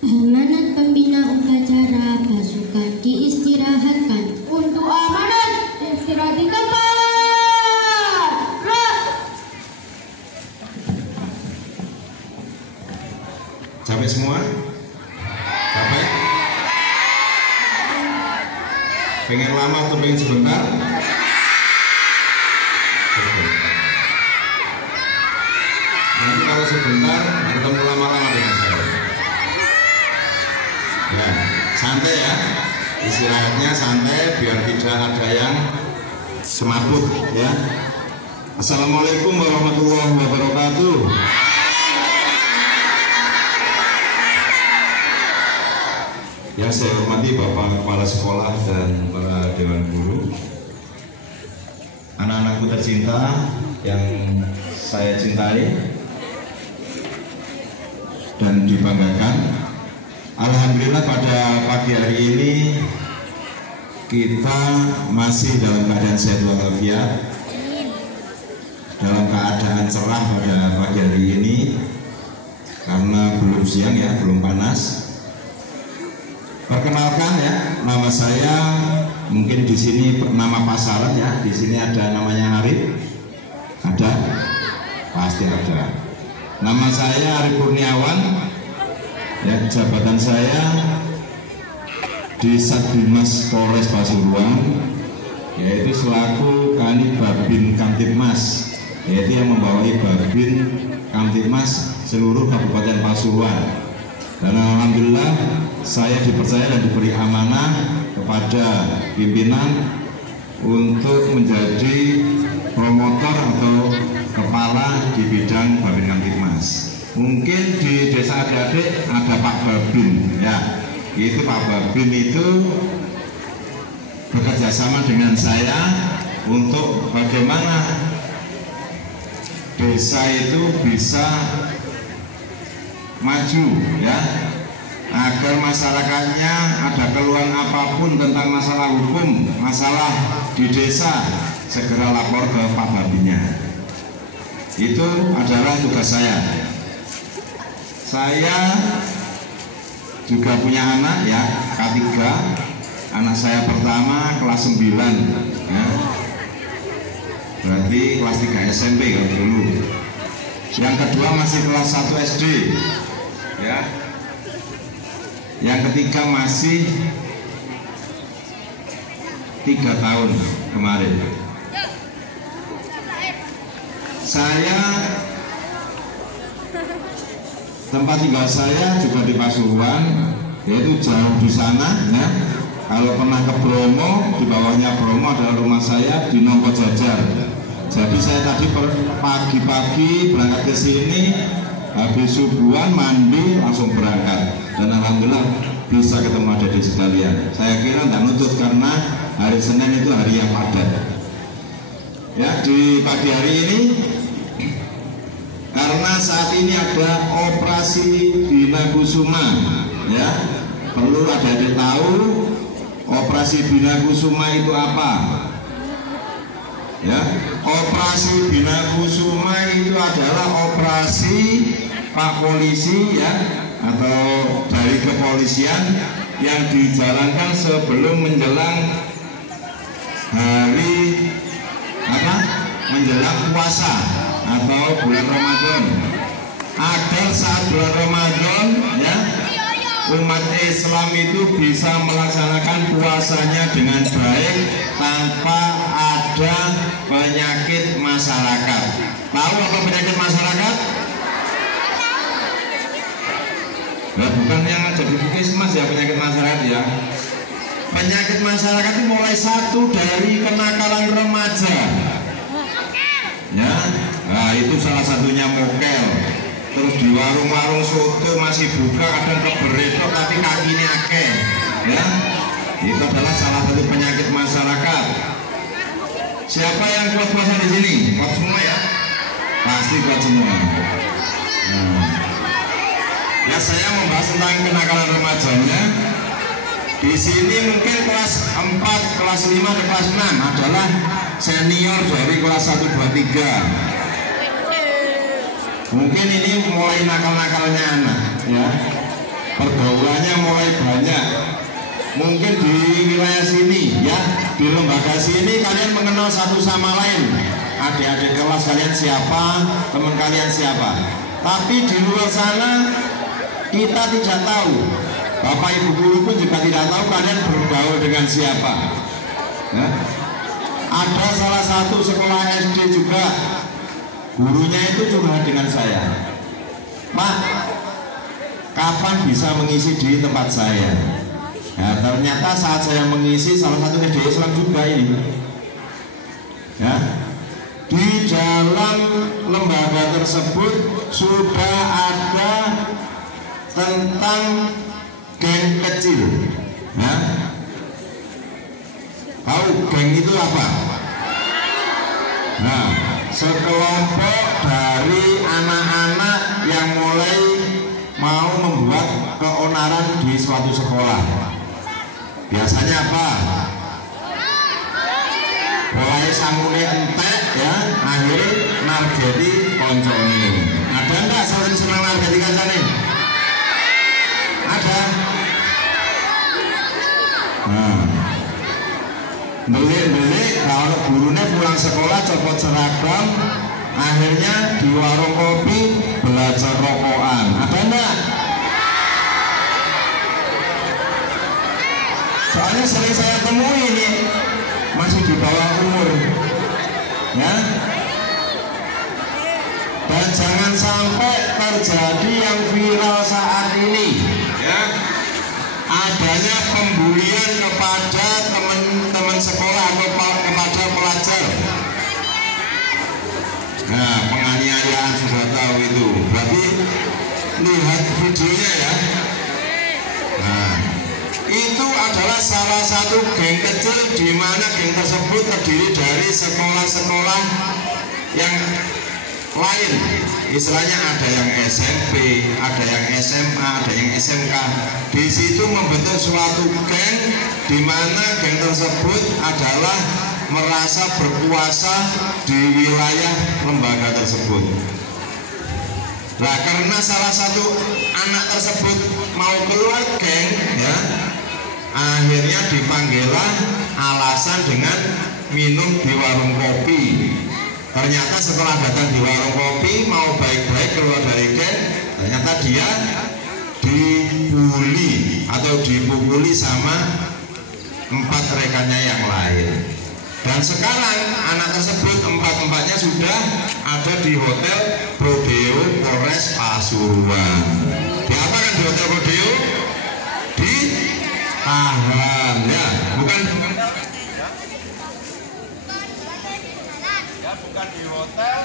Amanat pembina upacara pasukan diistirahatkan. Untuk amanat istirahat di tempat. Capek semua? Capek? Pengen lama atau pengen sebentar? Nanti kalau sebentar, ketemu lama-lama dengan saya. Ya, santai ya. Istirahatnya santai biar tidak ada yang semabuk ya. Assalamualaikum warahmatullahi wabarakatuh. Ya, saya hormati Bapak Kepala Sekolah dan para Dewan Guru, anak-anakku tercinta yang saya cintai dan dibanggakan. Alhamdulillah pada pagi hari ini kita masih dalam keadaan sehat walafiat, dalam keadaan cerah pada pagi hari ini karena belum siang ya, belum panas. Perkenalkan ya, nama saya mungkin di sini nama pasaran ya, di sini ada namanya Arif, ada, pasti ada. Nama saya Arif Kurniawan, ya, jabatan saya di Satbimas Polres Pasuruan, yaitu selaku Kanit Babin Kamtibmas, yaitu yang membawahi Babin Kamtibmas seluruh Kabupaten Pasuruan. Dan alhamdulillah saya dipercaya dan diberi amanah kepada pimpinan untuk menjadi promotor atau kepala di bidang Babin Kamtibmas. Mungkin di desa adik-adik ada Pak Babin ya, itu Pak Babin itu bekerja sama dengan saya untuk bagaimana desa itu bisa maju ya, agar masyarakatnya ada keluhan apapun tentang masalah hukum, masalah di desa, segera lapor ke Pak Babinnya. Itu adalah tugas saya. Saya juga punya anak ya, K3, anak saya pertama kelas 9 ya, berarti kelas 3 SMP kalau dulu. Yang kedua masih kelas 1 SD ya, yang ketiga masih 3 tahun kemarin. Saya, tempat tinggal saya juga di Pasuruan, yaitu jauh di sana ya. Kalau pernah ke Bromo, di bawahnya Bromo adalah rumah saya di Nongko Jajar. Jadi saya tadi pagi-pagi berangkat ke sini, habis subuhan mandi langsung berangkat, dan alhamdulillah bisa ketemu adik-adik sekalian. Saya kira tidak nutut karena hari Senin itu hari yang padat. Ya, di pagi hari ini karena saat ini ada operasi Bina Kusuma ya, perlu adik-adik tahu operasi Bina Kusuma itu apa ya. Operasi Bina Kusuma itu adalah operasi Pak Polisi ya, atau dari kepolisian yang dijalankan sebelum menjelang hari apa? Menjelang puasa atau bulan Ramadan, agar saat bulan Ramadan ya, umat Islam itu bisa melaksanakan puasanya dengan baik tanpa ada penyakit masyarakat. Tahu apa penyakit masyarakat? Nah, bukan yang ada di puskesmas ya penyakit masyarakat ya. Penyakit masyarakat itu mulai satu dari kenakalan remaja ya. Nah, itu salah satunya mokel. Terus di warung-warung soto masih buka, kadang keberetok tapi kakinya akeh ya. Itu adalah salah satu penyakit masyarakat. Siapa yang kuat puasa di sini? Kuat semua ya? Pasti kuat semua. Nah, ya, saya membahas tentang kenakalan remajanya. Di sini mungkin kelas 4, kelas 5, dan kelas 6 adalah senior dari kelas 1, 2, 3. Mungkin ini mulai nakal-nakalnya anak ya. pergaulannya mulai banyak. Mungkin di wilayah sini ya, di lembaga sini kalian mengenal satu sama lain. Adik-adik kelas kalian siapa, teman kalian siapa. Tapi di luar sana kita tidak tahu. Bapak ibu guru pun juga tidak tahu kalian bergaul dengan siapa. Nah, ada salah satu sekolah SD juga, gurunya itu curhat dengan saya, Pak, kapan bisa mengisi di tempat saya? Ya, ternyata saat saya mengisi salah satu SD Islam juga ini, ya, di dalam lembaga tersebut sudah ada tentang geng kecil. Ya. Tahu geng itu apa? Nah, sekelompok dari anak-anak yang mulai mau membuat keonaran di suatu sekolah. Biasanya apa? Mulai sangune entek ya, akhirnya nargeti koncone. Ada enggak sering senang nargeti koncone? Ada. Nah, belik-belik kalau gurunya pulang sekolah copot seragam, akhirnya di warung kopi belajar rokokan. Ada enggak? Soalnya sering saya temui ini masih di bawah umur, ya. Dan jangan sampai terjadi yang viral saat ini, ya, adanya pembulian kepada teman-teman sekolah atau kepada pelajar. Nah, penganiayaan sudah tahu itu, berarti lihat videonya ya. Nah, itu adalah salah satu geng kecil di mana geng tersebut terdiri dari sekolah-sekolah yang lain. Istilahnya ada yang SMP, ada yang SMA, ada yang SMK. Di situ membentuk suatu geng di mana geng tersebut adalah merasa berkuasa di wilayah lembaga tersebut. Nah, karena salah satu anak tersebut mau keluar geng, ya, akhirnya dipanggillah alasan dengan minum di warung kopi. Ternyata setelah datang di warung kopi mau baik-baik keluar dari geng, ternyata dia dibully atau dipukuli sama 4 rekannya yang lain. Dan sekarang anak tersebut empatnya sudah ada di Hotel Prodeo Polres Pasuruan. Di apa kan di Hotel Prodeo? Ditahan, ya, bukan di hotel,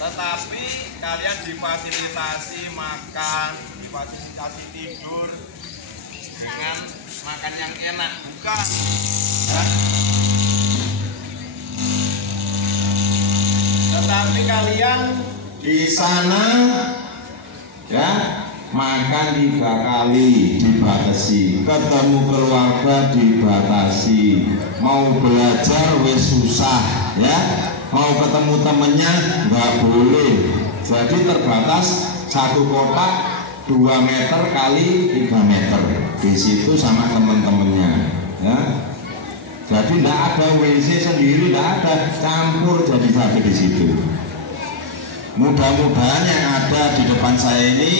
tetapi kalian difasilitasi makan, difasilitasi tidur dengan makan yang enak, bukan? Ya. Tetapi kalian di sana, ya, makan 3 kali dibatasi, ketemu keluarga dibatasi, mau belajar wis susah, ya. Mau ketemu temennya nggak boleh, jadi terbatas 1 kotak 2 meter kali 3 meter di situ sama temen-temennya, ya. Jadi tidak ada WC sendiri, tidak ada, campur jadi di situ. Mudah-mudahan yang ada di depan saya ini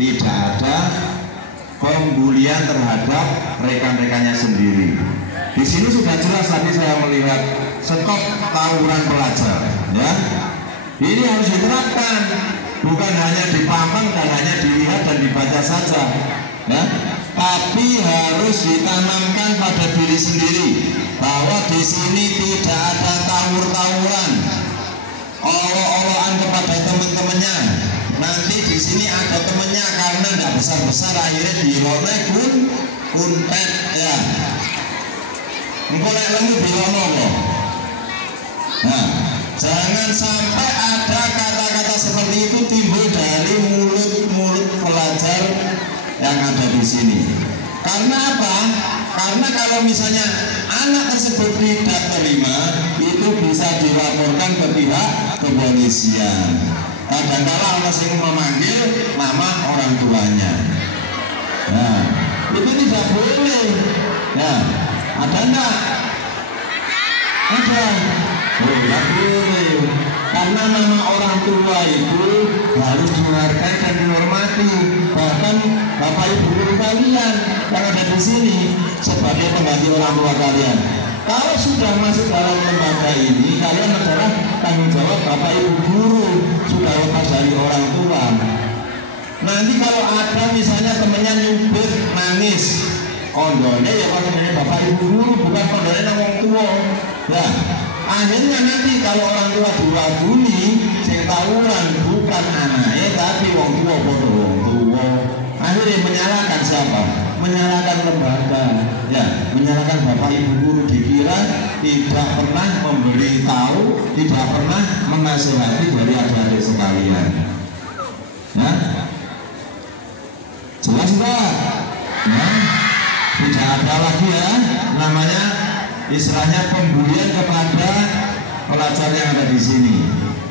tidak ada pembulian terhadap rekan-rekannya sendiri. Di sini sudah jelas tadi saya melihat stop tawuran pelajar, ya. Ini harus diterapkan, bukan hanya dipamang dan hanya dilihat dan dibaca saja, ya. Tapi harus ditanamkan pada diri sendiri bahwa di sini tidak ada tawur-tawuran, olo-oloan kepada teman-temannya. Nanti di sini ada temannya karena tidak besar-besar akhirnya dilone kuntet, ya. Engkau lek lemu bilono kok. Nah, jangan sampai ada kata-kata seperti itu timbul dari mulut-mulut pelajar yang ada di sini. Karena apa? Karena kalau misalnya anak tersebut tidak terima, itu bisa dilaporkan ke pihak kepolisian. Kadang-kadang orang yang memanggil nama orang tuanya. itu tidak boleh. Ya, ada enggak? Ada. Oh, tidak boleh. Karena nama orang tua itu harus dihargai dan dihormati. Bahkan bapak ibu guru kalian yang ada di sini sebagai pengganti orang tua kalian. Kalau sudah masuk dalam lembaga ini, kalian adalah tanggung jawab bapak ibu guru, sudah lepas dari orang tua. Nanti kalau ada misalnya temennya nyubit nangis, kondolnya ya kalau temennya bapak ibu guru, bukan kondolnya orang tua. Nah, akhirnya nanti kalau orang tua diwaguni, sing tawuran bukan anaknya tapi wong tua bodoh wong tua. Akhirnya menyalahkan siapa? Menyalahkan lembaga, ya, menyalahkan bapak ibu guru, dikira tidak pernah memberi tahu, tidak pernah menasihati dari adik-adik sekalian. Ya, jelas enggak? Ya, tidak ada lagi ya, namanya istilahnya pembulian kepada pelajar yang ada di sini.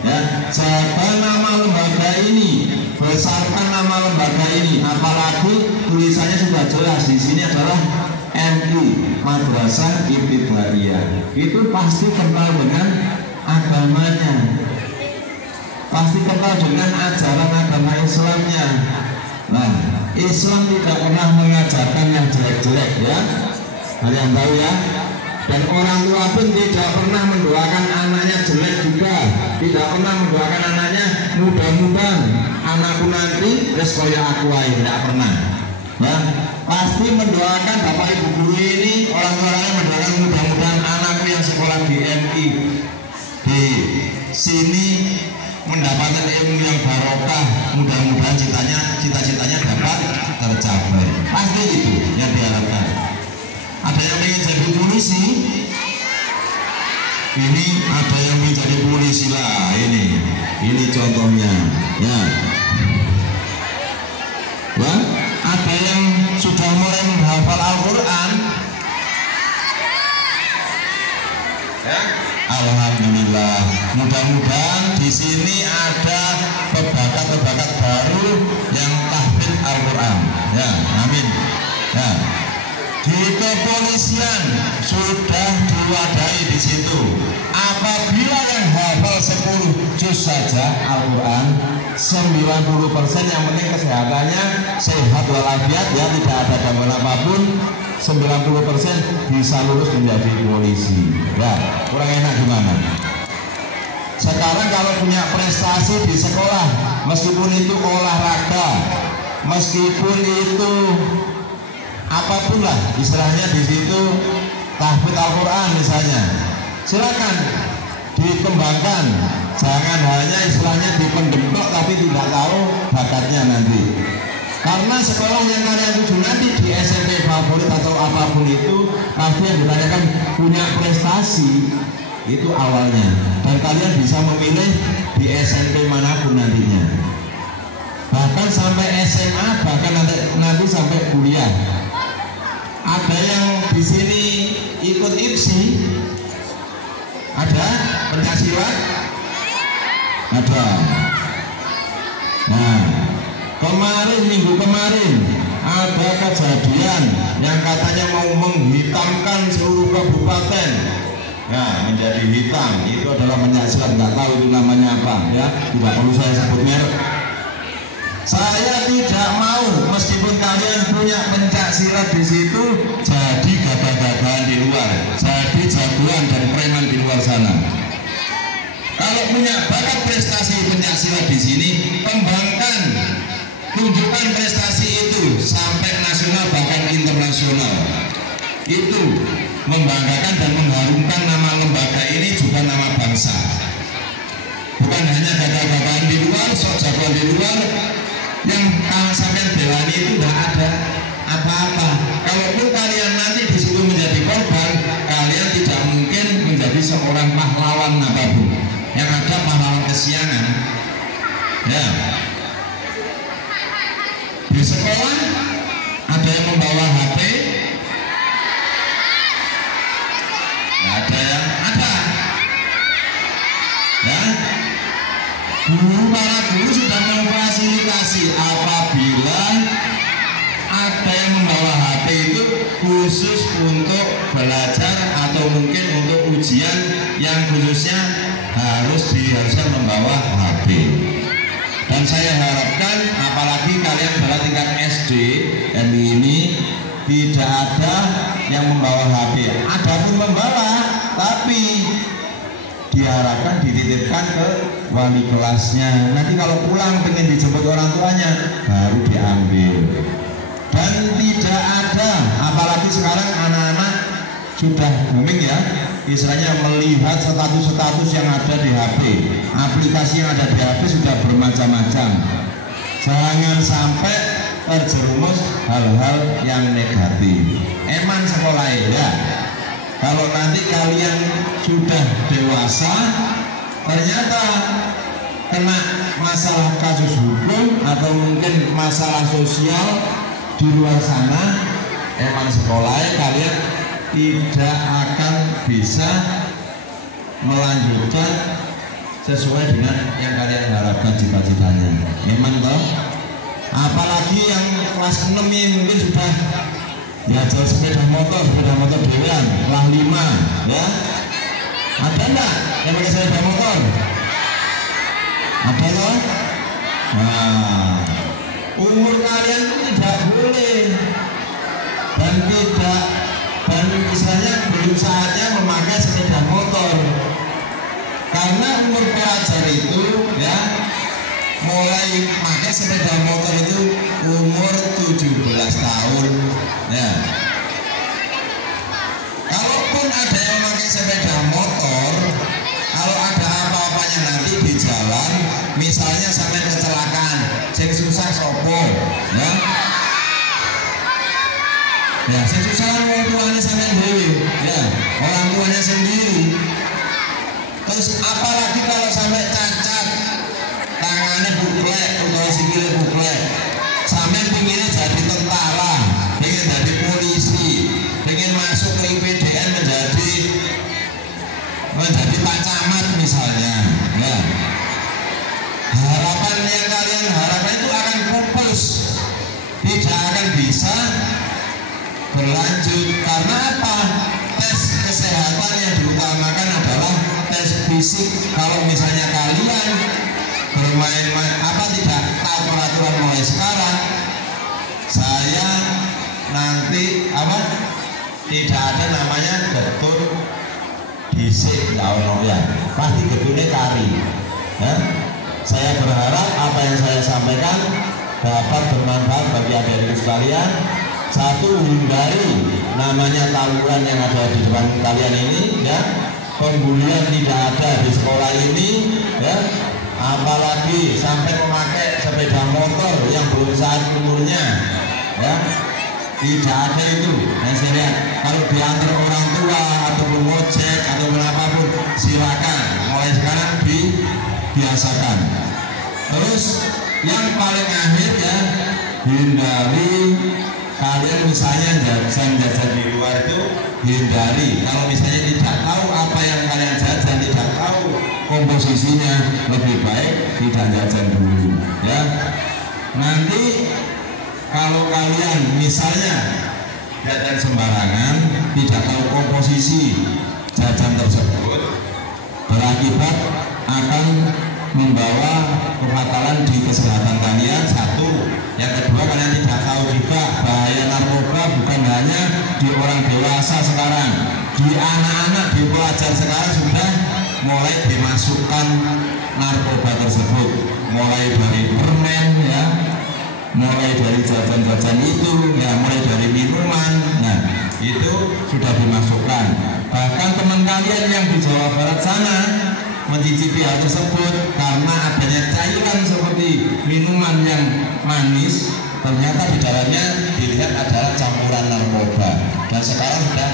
Ya, jaga nama lembaga ini, besarkan nama lembaga ini, apalagi tulisannya sudah jelas di sini adalah MI, Madrasah Ibtidaiyah. Itu pasti kenal dengan agamanya, pasti kenal dengan ajaran agama Islamnya. Nah, Islam tidak pernah mengajarkan yang jelek-jelek, ya, kalian tahu ya. Dan orang tua pun tidak pernah mendoakan anaknya jelek juga, tidak pernah mendoakan anaknya mudah-mudahan anakku nanti wis kaya aku ae, tidak pernah. Ya, pasti mendoakan bapak ibu guru ini, orang tuanya mendoakan mudah-mudahan anakku yang sekolah di MI di sini mendapatkan ilmu yang barokah, mudah-mudahan cita-citanya dapat tercapai. Pasti itu yang diharapkan. Ada yang ingin jadi polisi? Ini ada yang ingin jadi polisi lah. Ini contohnya. Ya. Wah, ada yang sudah mulai menghafal Al-Quran? Ya. Alhamdulillah. Mudah-mudahan di sini ada pebakat-pebakat baru yang tahfidz Al-Quran. Ya, amin. Ya. Di kepolisian sudah diwadahi di situ. Apabila yang hafal 10 juz saja Al-Quran, 90% yang penting kesehatannya sehat walafiat, ya, tidak ada gangguan apapun, 90% bisa lulus menjadi polisi. Ya, kurang enak gimana? Sekarang kalau punya prestasi di sekolah, meskipun itu olahraga, meskipun itu apapun lah istilahnya di situ, tahfidz Al-Quran misalnya, silakan dikembangkan, jangan hanya istilahnya dipendem tapi tidak tahu bakatnya nanti. Karena sekolah yang kalian tuju nanti di SMP favorit atau apapun itu pasti yang ditanyakan punya prestasi itu awalnya, dan kalian bisa memilih di SMP manapun nantinya, bahkan sampai SMA, bahkan nanti sampai kuliah. Ada yang di sini ikut IPSI? Ada pencaksilat? Ada. Nah, minggu kemarin ada kejadian yang katanya mau menghitamkan seluruh kabupaten. Nah, menjadi hitam itu adalah pencaksilat, nggak tahu itu namanya apa, ya. Tidak perlu saya sebut merek. Saya tidak mau, meskipun kalian punya pencak silat di situ, jadi gagah-gagahan di luar, jadi jagoan dan preman di luar sana. Kalau punya bakat prestasi pencak silat di sini, kembangkan, tunjukkan prestasi itu sampai nasional bahkan internasional. Itu membanggakan dan mengharumkan nama lembaga ini, juga nama bangsa. Bukan hanya gagah-gagahan di luar, sok jagoan di luar, yang sampai belani itu tidak ada apa-apa. Kalaupun kalian nanti di situ menjadi korban, kalian tidak mungkin menjadi seorang pahlawan apapun. Yang ada pahlawan kesiangan. Ya. Di sekolah ada yang membawa HP, ada yang ada. Ya. Para guru sudah memfasilitasi apabila ada yang membawa HP khusus untuk belajar atau mungkin untuk ujian yang khususnya diharuskan membawa HP. Dan saya harapkan apalagi kalian pada tingkat SD MI ini tidak ada yang membawa HP. Ada pun membawa, tapi diharapkan dititipkan ke wali kelasnya. Nanti kalau pulang pengen dijemput orang tuanya baru diambil. Dan tidak ada, apalagi sekarang anak-anak sudah booming ya, istilahnya melihat status-status yang ada di HP, aplikasi yang ada di HP sudah bermacam-macam. Jangan sampai terjerumus hal-hal yang negatif. Eman sekolah ya. Kalau nanti kalian sudah dewasa, ternyata kena masalah kasus hukum atau mungkin masalah sosial di luar sana, eman sekolah kalian tidak akan bisa melanjutkan sesuai dengan yang kalian harapkan cita-citanya. Memang toh, apalagi yang kelas 6 ini mungkin sudah diajar sepeda motor dewan kelas 5 ya. Ada enggak yang pakai sepeda motor? Ada loh. Nah, umur kalian itu tidak boleh dan misalnya belum saatnya memakai sepeda motor, karena umur pelajar itu ya mulai pakai sepeda motor itu umur 17 tahun ya. Kalaupun ada yang pakai sepeda motor, kalau ada apa-apanya nanti di jalan, misalnya sampai kecelakaan, sing susah sopo ya. Ya, sing susah orang tuanya sampai dewi ya, orang tuanya sendiri. Terus apalagi kalau sampai cacat, tangannya buklek atau sikilnya buklek, sampai pinginnya jadi tentara, pengen jadi polisi, pengen masuk ke IPDN menjadi Pak Camat misalnya ya. Harapan yang kalian harapkan itu akan pupus, tidak akan bisa berlanjut. Karena apa? Tes kesehatan yang diutamakan adalah tes fisik. Kalau misalnya kalian bermain tidak tahu peraturan mulai sekarang, saya nanti tidak ada namanya getun disik ya, pasti getune kari ya. Saya berharap apa yang saya sampaikan dapat bermanfaat bagi adik-adik sekalian. Satu, hindari namanya tawuran yang ada di depan kalian ini ya, pembulian tidak ada di sekolah ini ya, apalagi sampai memakai sepeda motor yang belum saat umurnya ya, tidak ada itu. Nah, saya lihat kalau diantar orang tua ataupun ngojek ataupun apapun silakan, mulai sekarang dibiasakan. Terus yang paling akhir ya, hindari kalian misalnya jajan di luar itu hindari. Kalau misalnya tidak tahu apa yang kalian jajan, tidak tahu komposisinya, lebih baik tidak jajan dulu ya. Nanti kalau kalian misalnya jajan sembarangan, tidak tahu komposisi jajan tersebut, berakibat akan membawa kefatalan di kesehatan kalian. Satu, yang kedua kalian tidak tahu juga bahaya narkoba bukan hanya di orang dewasa sekarang, di anak-anak, di pelajar sekarang sudah mulai dimasukkan narkoba tersebut, mulai dari permen ya, mulai dari jajan-jajan itu ya, mulai dari minuman. Nah, itu sudah dimasukkan. Bahkan teman kalian yang di Jawa Barat sana mencicipi hal tersebut karena adanya cairan seperti minuman yang manis, ternyata di dalamnya dilihat adalah campuran narkoba, dan sekarang sudah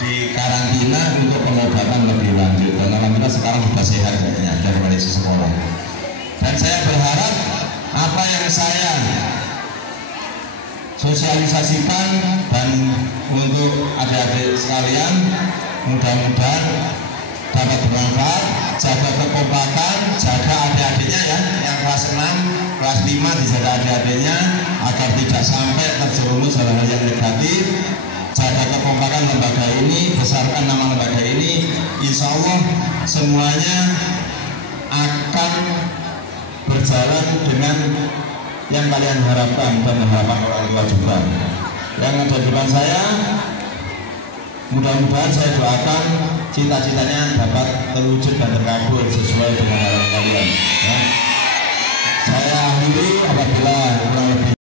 dikarantina untuk pengobatan lebih lanjut, dan alhamdulillah sekarang sudah sehat kayaknya dan kembali ke sekolah. Dan saya berharap apa yang saya sosialisasikan dan untuk adik-adik sekalian mudah-mudahan dapat bermanfaat. Jaga kekompakan, jaga adik-adiknya ya, yang kelas 6, kelas 5 dijaga adik-adiknya agar tidak sampai terjerumus hal-hal yang negatif. jaga kekompakan lembaga ini, besarkan nama lembaga ini. Insya Allah semuanya akan berjalan dengan yang kalian harapkan dan harapan orang tua juga. Yang ada di depan saya, mudah-mudahan saya doakan cita-citanya dapat terwujud dan terkabul sesuai dengan harapan kalian. Ya. Saya akhiri apabila kurang lebih